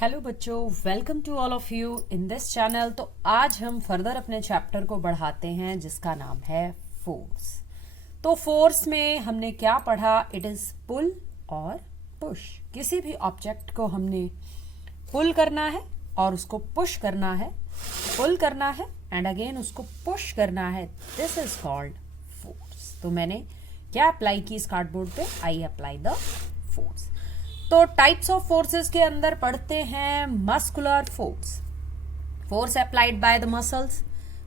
Hello बच्चों, welcome to all of you in this channel. तो आज हम फर्दर अपने चैप्टर को बढ़ाते हैं जिसका नाम है फोर्स। तो फोर्स में हमने क्या पढ़ा? इट इज पुल और पुश। किसी भी ऑब्जेक्ट को हमने पुल करना है और उसको पुश करना है, पुल करना है एंड अगेन उसको पुश करना है। This is called force. तो मैंने क्या अप्लाई की इस कार्डबोर्ड पे? I apply the force. तो टाइप्स ऑफ फोर्सेस के अंदर पढ़ते हैं muscular force, force applied by the muscles.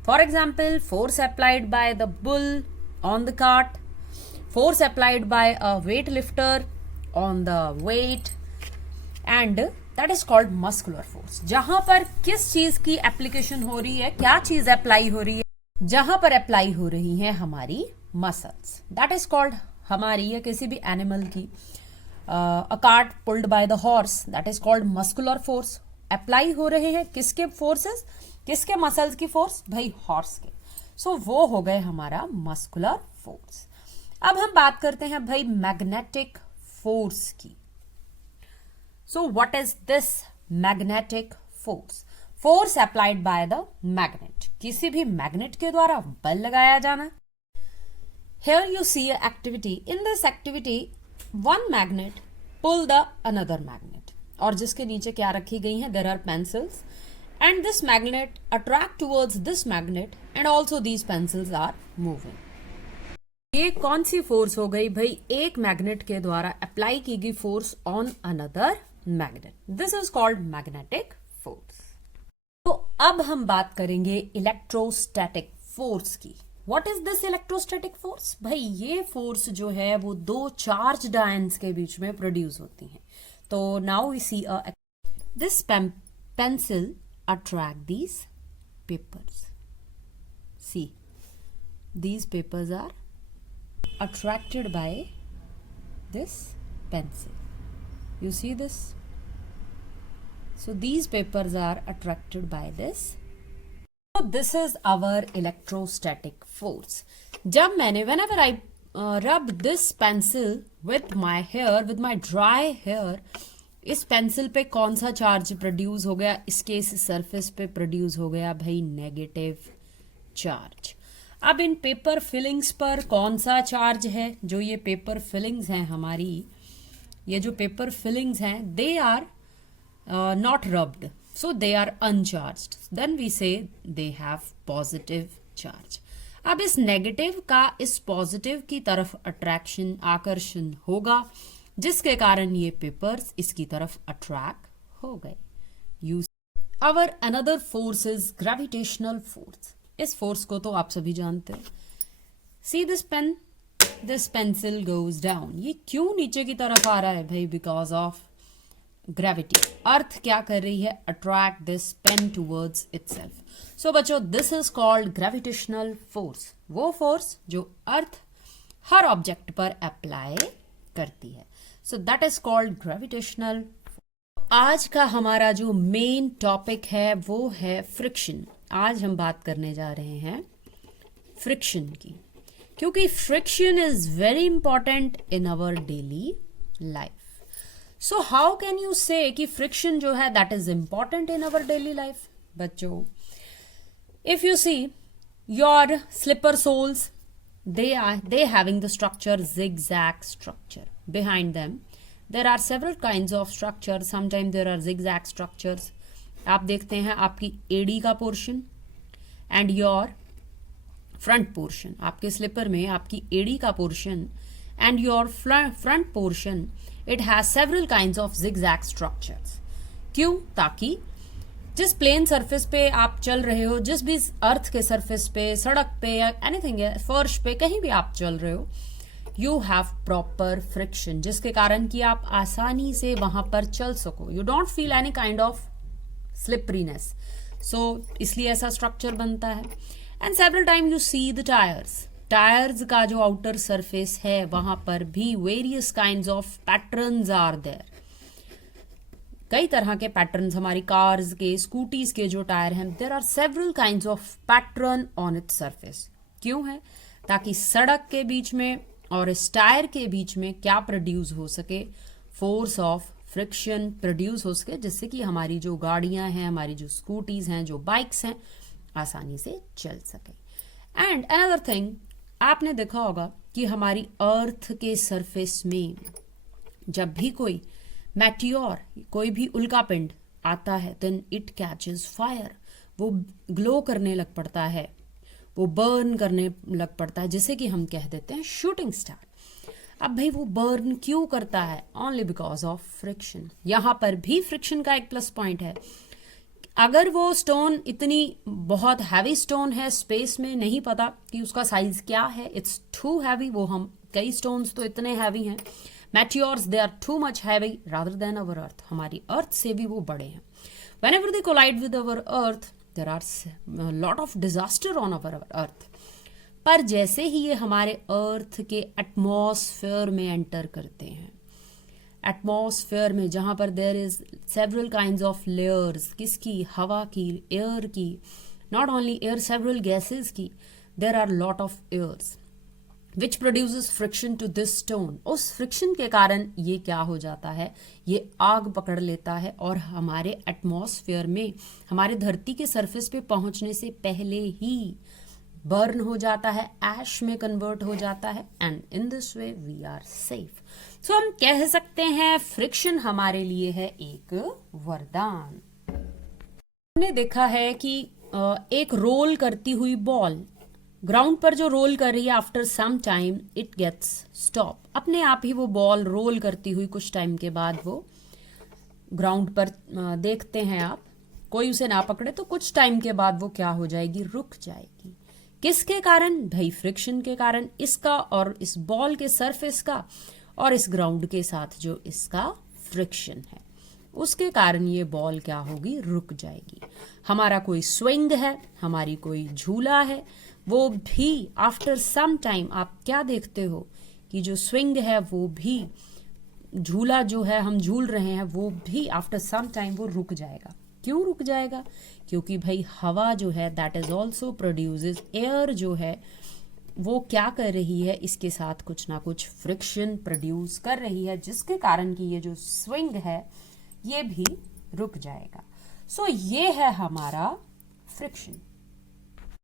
For example, force applied by the bull on the cart, force applied by a weight lifter on the weight, and that is called muscular force. जहां पर किस चीज की application हो रही है, क्या चीज अप्लाई हो रही है? जहां पर अप्लाई हो रही है हमारी मसल्स, दैट इज कॉल्ड हमारी या किसी भी एनिमल की a cart pulled by the horse, that is called muscular force। Apply हो रहे हैं किसके फोर्सेस? किसके मसल्स की फोर्स? भाई हॉर्स के। सो वो हो गए हमारा मस्कुलर फोर्स। अब हम बात करते हैं भाई मैग्नेटिक फोर्स की। So what is this magnetic force? Force applied by the magnet. किसी भी मैग्नेट के द्वारा बल लगाया जाना। Here you see a activity. In this activity, one magnet pull the another magnet, और जिसके नीचे क्या रखी गई है? There are pencils and this magnet attract towards this magnet and also these pencils are moving। ये कौन सी फोर्स हो गई भाई? एक मैग्नेट के द्वारा अप्लाई की गई force on another magnet. This is called magnetic force. तो अब हम बात करेंगे इलेक्ट्रोस्टैटिक फोर्स की। What is this electrostatic force? भाई ये फोर्स जो है वो दो चार्ज आयंस के बीच में प्रोड्यूस होती हैं। तो now we see this pencil attract these papers. See these papers are attracted by this pencil. You see this? So these papers are attracted by this। So this is our electrostatic force। जब मैंने whenever I rub this pencil with my hair, with my dry hair, इस pencil पे कौन सा charge produce हो गया? इसके इस सरफेस पे प्रोड्यूस हो गया भाई नेगेटिव चार्ज। अब इन पेपर फिलिंग्स पर कौन सा चार्ज है? जो ये पेपर फिलिंग्स हैं हमारी, ये जो पेपर फिलिंग्स हैं, they are not rubbed, so they are uncharged, then we say they have positive charge। अब इस नेगेटिव का इस पॉजिटिव की तरफ अट्रैक्शन, आकर्षण होगा, जिसके कारण ये पेपर्स इसकी तरफ अट्रैक्ट हो गए। Use our another force is gravitational force. इस फोर्स को तो आप सभी जानते हैं। See this pen, this pencil goes down. ये क्यों नीचे की तरफ आ रहा है भाई? Because of gravity. अर्थ क्या कर रही है? Attract this pen towards itself. So बच्चों, this is called gravitational force. वो फोर्स जो अर्थ हर ऑब्जेक्ट पर अप्लाई करती है। So that is called gravitational. आज का हमारा जो मेन टॉपिक है वो है फ्रिक्शन। आज हम बात करने जा रहे हैं फ्रिक्शन की, क्योंकि friction is very important in our daily life. So how can you say कि फ्रिक्शन जो है that is important in our daily life? बच्चों, if you see your slipper soles, they having the structure zigzag structure behind them। there are several kinds of structures, sometimes there are zigzag structures। आप देखते हैं आपकी AD का portion and your front portion, आपके sleeper में आपकी AD का portion and your front portion, it has several kinds of zigzag structures। क्यों? ताकि जिस प्लेन सरफेस पे आप चल रहे हो, जिस भी अर्थ के सरफेस पे, सड़क पे या एनीथिंग है, फर्श पे, कहीं भी आप चल रहे हो, यू हैव प्रॉपर फ्रिक्शन, जिसके कारण कि आप आसानी से वहां पर चल सको। You don't feel any kind of slipperiness. So इसलिए ऐसा स्ट्रक्चर बनता है। And several time you see the tyres का जो आउटर सरफेस है वहां पर भी various kinds of patterns are there. कई तरह के पैटर्न्स हमारी कार्स के, स्कूटीज के जो टायर हैं, there are several kinds of pattern on its surface. क्यों है? ताकि सड़क के बीच में और इस टायर के बीच में क्या प्रोड्यूस हो सके? फोर्स ऑफ फ्रिक्शन प्रोड्यूस हो सके, जिससे कि हमारी जो गाड़ियां हैं, हमारी जो स्कूटीज हैं, जो बाइक्स हैं, आसानी से चल सके। एंड अनदर थिंग, आपने देखा होगा कि हमारी अर्थ के सरफेस में जब भी कोई मैटियोर, कोई भी उल्कापिंड आता है, देन इट कैचेस फायर, वो ग्लो करने लग पड़ता है, वो बर्न करने लग पड़ता है, जिसे कि हम कह देते हैं शूटिंग स्टार। अब भाई वो बर्न क्यों करता है? Only because of friction. यहां पर भी फ्रिक्शन का एक प्लस पॉइंट है। अगर वो स्टोन इतनी बहुत हैवी स्टोन है, स्पेस में नहीं पता कि उसका साइज क्या है, इट्स टू हैवी, वो हम कई स्टोन्स तो इतने हैवी हैं, meteors they are too much heavy rather than our earth, हमारी अर्थ से भी वो बड़े हैं। whenever they collide with our earth there are a lot of disaster on our earth। पर जैसे ही ये हमारे अर्थ के एटमॉस्फेयर में एंटर करते हैं, एटमॉस्फेयर में जहां पर there is several kinds of layers, किसकी? हवा की, एयर की, not only air, several gases की, there are lot of airs which produces friction to this stone. उस फ्रिक्शन के कारण ये क्या हो जाता है? ये आग पकड़ लेता है और हमारे एटमॉस्फेयर में, हमारे धरती के सरफेस पे पहुंचने से पहले ही बर्न हो जाता है, ऐश में कन्वर्ट हो जाता है, and in this way we are safe. So हम कह सकते हैं फ्रिक्शन हमारे लिए है एक वरदान। हमने देखा है कि एक रोल करती हुई बॉल ग्राउंड पर जो रोल कर रही है, after some time it gets stop, अपने आप ही वो बॉल रोल करती हुई कुछ टाइम के बाद वो ग्राउंड पर देखते हैं आप, कोई उसे ना पकड़े तो कुछ टाइम के बाद वो क्या हो जाएगी? रुक जाएगी। किसके कारण? भाई फ्रिक्शन के कारण, इसका और इस बॉल के सरफेस का और इस ग्राउंड के साथ जो इसका फ्रिक्शन है, उसके कारण ये बॉल क्या होगी? रुक जाएगी। हमारा कोई स्विंग है, हमारी कोई झूला है, वो भी आफ्टर सम टाइम आप क्या देखते हो कि जो स्विंग है वो भी, झूला जो है हम झूल रहे हैं, वो भी आफ्टर सम टाइम वो रुक जाएगा। क्यों रुक जाएगा? क्योंकि भाई हवा जो है that is also produces, air जो है वो क्या कर रही है? इसके साथ कुछ ना कुछ फ्रिक्शन प्रोड्यूस कर रही है, जिसके कारण कि ये जो स्विंग है ये भी रुक जाएगा। सो ये है हमारा फ्रिक्शन।